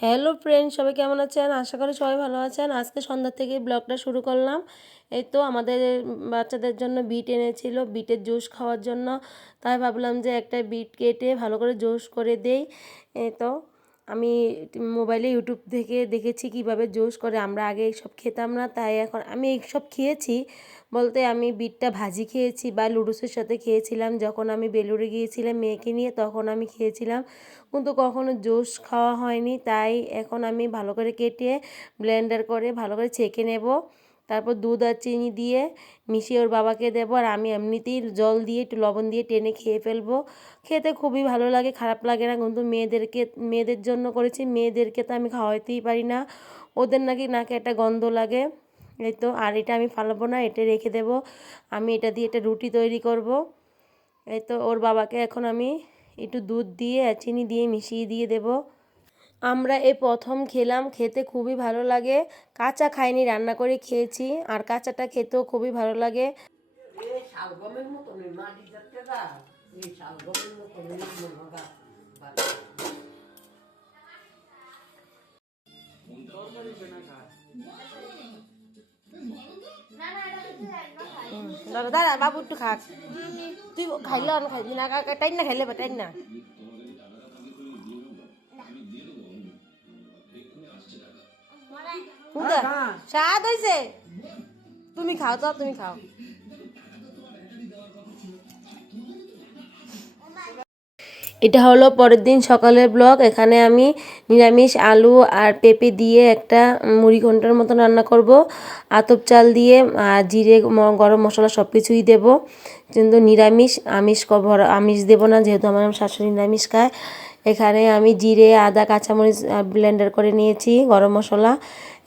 Hello friend সবাই কেমন আছেন? আশা করি সবাই ভালো আছেন। আজকে সন্ধ্যা থেকে ব্লগটা শুরু করলাম। এই তো আমাদের বাচ্চাদের জন্য বিট এনেছিল, বিটের জুস খাওয়ার জন্য। তাই ভাবলাম যে একটা বিট কেটে ভালো করে জুস করে দেই। এই তো আমি মোবাইলে ইউটিউব থেকে দেখেছি কীভাবে জুস করে। আমরা আগে এইসব খেতাম না, তাই এখন আমি এইসব খেয়েছি। বলতে আমি বিটটা ভাজি খেয়েছি বা লুডুসের সাথে খেয়েছিলাম। যখন আমি বেলুড়ে গিয়েছিলাম মেয়েকে নিয়ে, তখন আমি খেয়েছিলাম। কিন্তু কখনো জুস খাওয়া হয়নি। তাই এখন আমি ভালো করে কেটে ব্লেন্ডার করে ভালো করে ছেঁকে নেব। তারপর দুধ আর চিনি দিয়ে মিশিয়ে ওর বাবাকে দেবো আর আমি এমনিতেই জল দিয়ে একটু লবণ দিয়ে টেনে খেয়ে ফেলব। খেতে খুবই ভালো লাগে, খারাপ লাগে না। কিন্তু মেয়েদেরকে, মেয়েদের জন্য করেছি। মেয়েদেরকে তো আমি খাওয়াতেই পারি না। ওদের নাকি নাকে একটা গন্ধ লাগে। এই তো, আর এটা আমি ফালাবো না, এটা রেখে দেব। আমি এটা দিয়ে একটা রুটি তৈরি করব। এই তো, ওর বাবাকে এখন আমি একটু দুধ দিয়ে চিনি দিয়ে মিশিয়ে দিয়ে দেব। আমরা এই প্রথম খেলাম, খেতে খুবই ভালো লাগে। কাঁচা খাইনি, রান্না করে খেয়েছি, আর কাঁচাটা খেতেও খুবই ভালো লাগে। দাদা দাদা বাবু একটু খাক। তুই খাইলে না খাইলি না? টাইন না খাইলে টাইন না। স্বাদ হয়েছে তুমি খাও তো তুমি খাও। এটা হলো পরের দিন সকালের ব্লগ এখানে আমি নিরামিষ আলু আর পেঁপে দিয়ে একটা মুড়ি ঘণ্টার মতো রান্না করব। আতপ চাল দিয়ে, আর জিরে গরম মশলা সব কিছুই দেবো। কিন্তু নিরামিষ, আমিষ কভর আমিষ দেবো না, যেহেতু আমার শাশুড়ি নিরামিষ খায়। এখানে আমি জিরে, আদা, কাঁচামরিচ ব্লেন্ডার করে নিয়েছি গরম মশলা।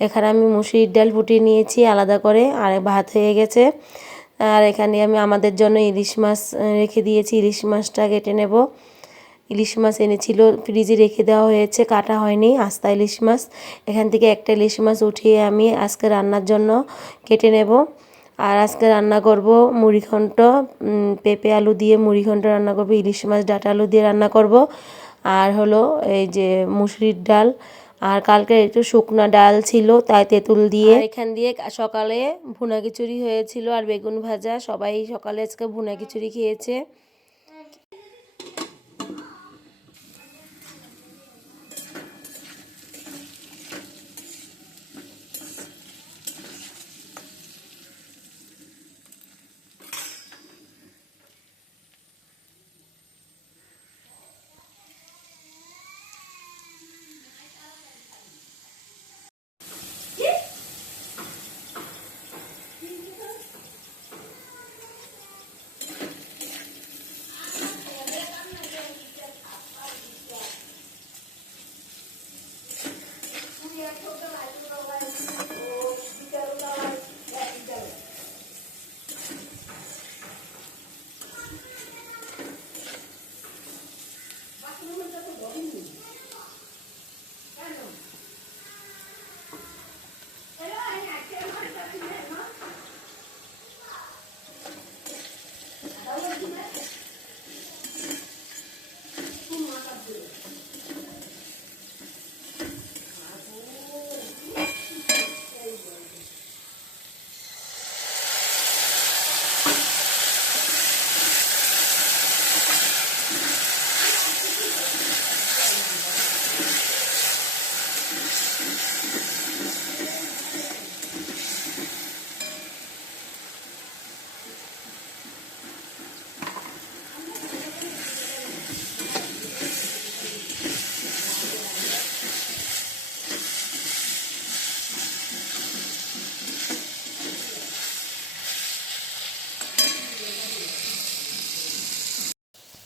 এখানে আমি মুসুরির ডাল ফুটিয়ে নিয়েছি আলাদা করে, আর ভাত হয়ে গেছে। আর এখানে আমি আমাদের জন্য ইলিশ মাছ রেখে দিয়েছি। ইলিশ মাছটা কেটে নেব। ইলিশ মাছ এনেছিল, ফ্রিজে রেখে দেওয়া হয়েছে, কাটা হয়নি, আস্তা ইলিশ মাছ। এখান থেকে একটা ইলিশ মাছ উঠিয়ে আমি আজকে রান্নার জন্য কেটে নেব। আর আজকে রান্না করব মুড়িঘণ্ট পেঁপে আলু দিয়ে মুড়িঘণ্ট রান্না করব, ইলিশ মাছ, ডাটা আলু দিয়ে রান্না করব। আর হলো এই যে মুসুরির ডাল। আর কালকে একটু শুকনা ডাল ছিল, তাই তেঁতুল দিয়ে। এখান দিয়ে সকালে ভুনা খিচুড়ি হয়েছিল আর বেগুন ভাজা, সবাই সকালে আজকে ভুনা খিচুড়ি খেয়েছে।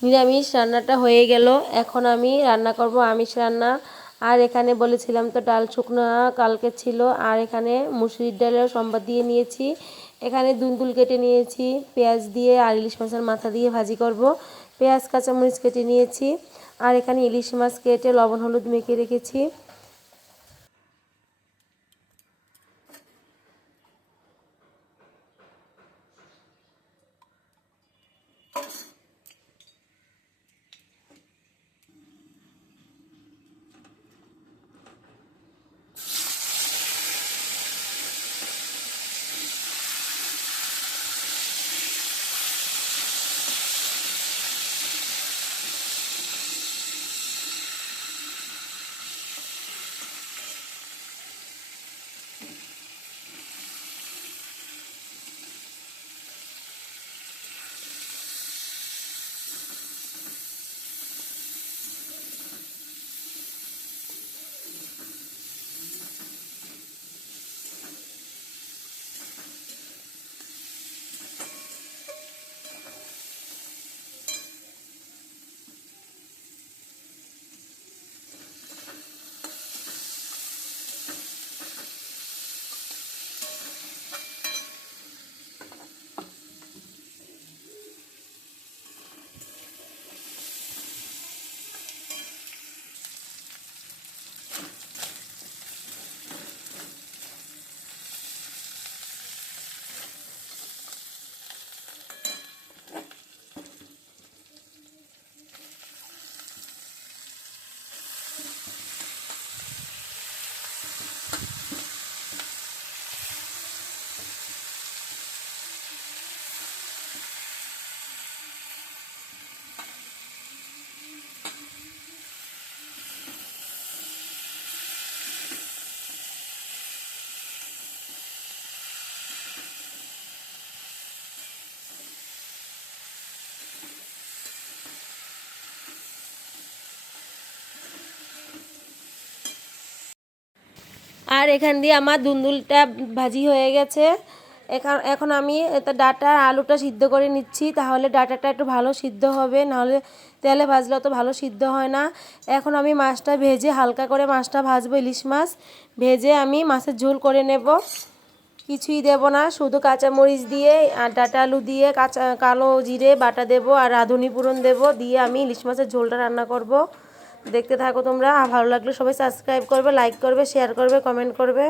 নিরামিষ রান্নাটা হয়ে গেল। এখন আমি রান্না করব আমিষ রান্না। আর এখানে বলেছিলাম তো ডাল শুকনো কালকে ছিল। আর এখানে মুসুরির ডালের সম্বাদ দিয়ে নিয়েছি। এখানে দুন্দুল কেটে নিয়েছি। পেঁয়াজ দিয়ে আর ইলিশ মাছের মাথা দিয়ে ভাজি করব। পেঁয়াজ, কাঁচামরিচ কেটে নিয়েছি। আর এখানে ইলিশ মাছ কেটে লবণ, হলুদ মেখে রেখেছি। আর এখান দিয়ে আমার দুন্দুলটা ভাজি হয়ে গেছে। এখন এখন আমি এটা ডাটা আলুটা সিদ্ধ করে নিচ্ছি, তাহলে ডাটাটা একটু ভালো সিদ্ধ হবে, নাহলে তেলে ভাজলে অত ভালো সিদ্ধ হয় না। এখন আমি মাছটা ভেজে হালকা করে মাছটা ভাজবো, ইলিশ মাছ। ভেজে আমি মাছের ঝোল করে নেব। কিছুই দেব না, শুধু কাঁচামরিচ দিয়ে আর ডাটা আলু দিয়ে কাঁচা কালো জিরে বাটা দেব আর রাঁধুনি পুরন দেব, দিয়ে আমি ইলিশ মাছের ঝোলটা রান্না করব। দেখতে থাকো তোমরা। ভালো লাগলে সবাই সাবস্ক্রাইব করবে লাইক করবে শেয়ার করবে কমেন্ট করবে।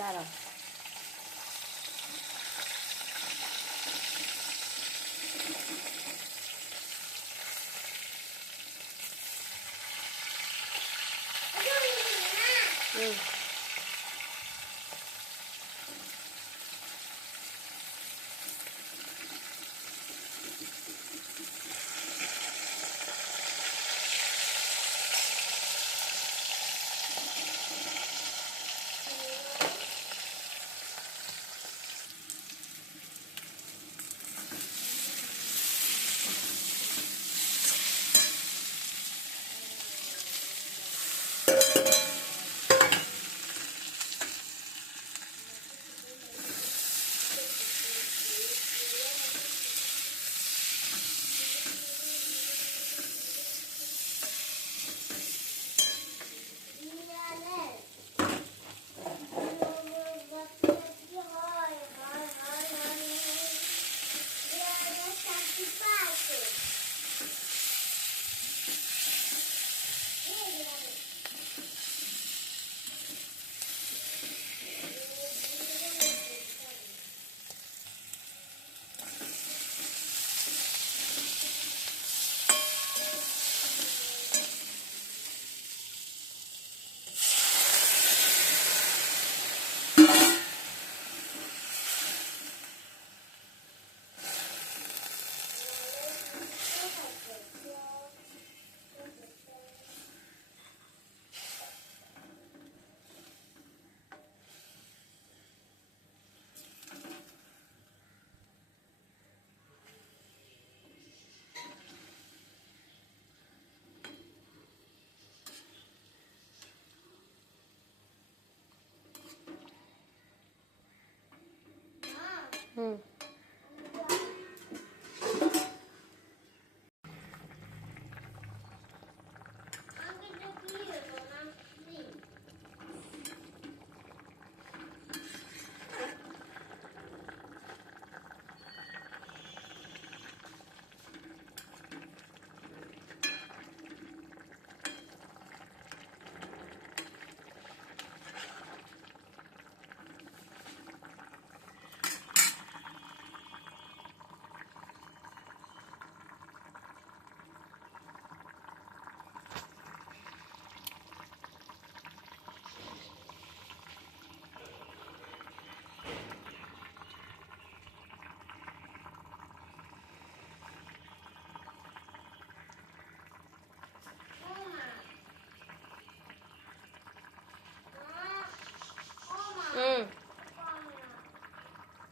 দাঁড়াও।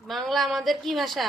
বাংলা আমাদের কি ভাষা?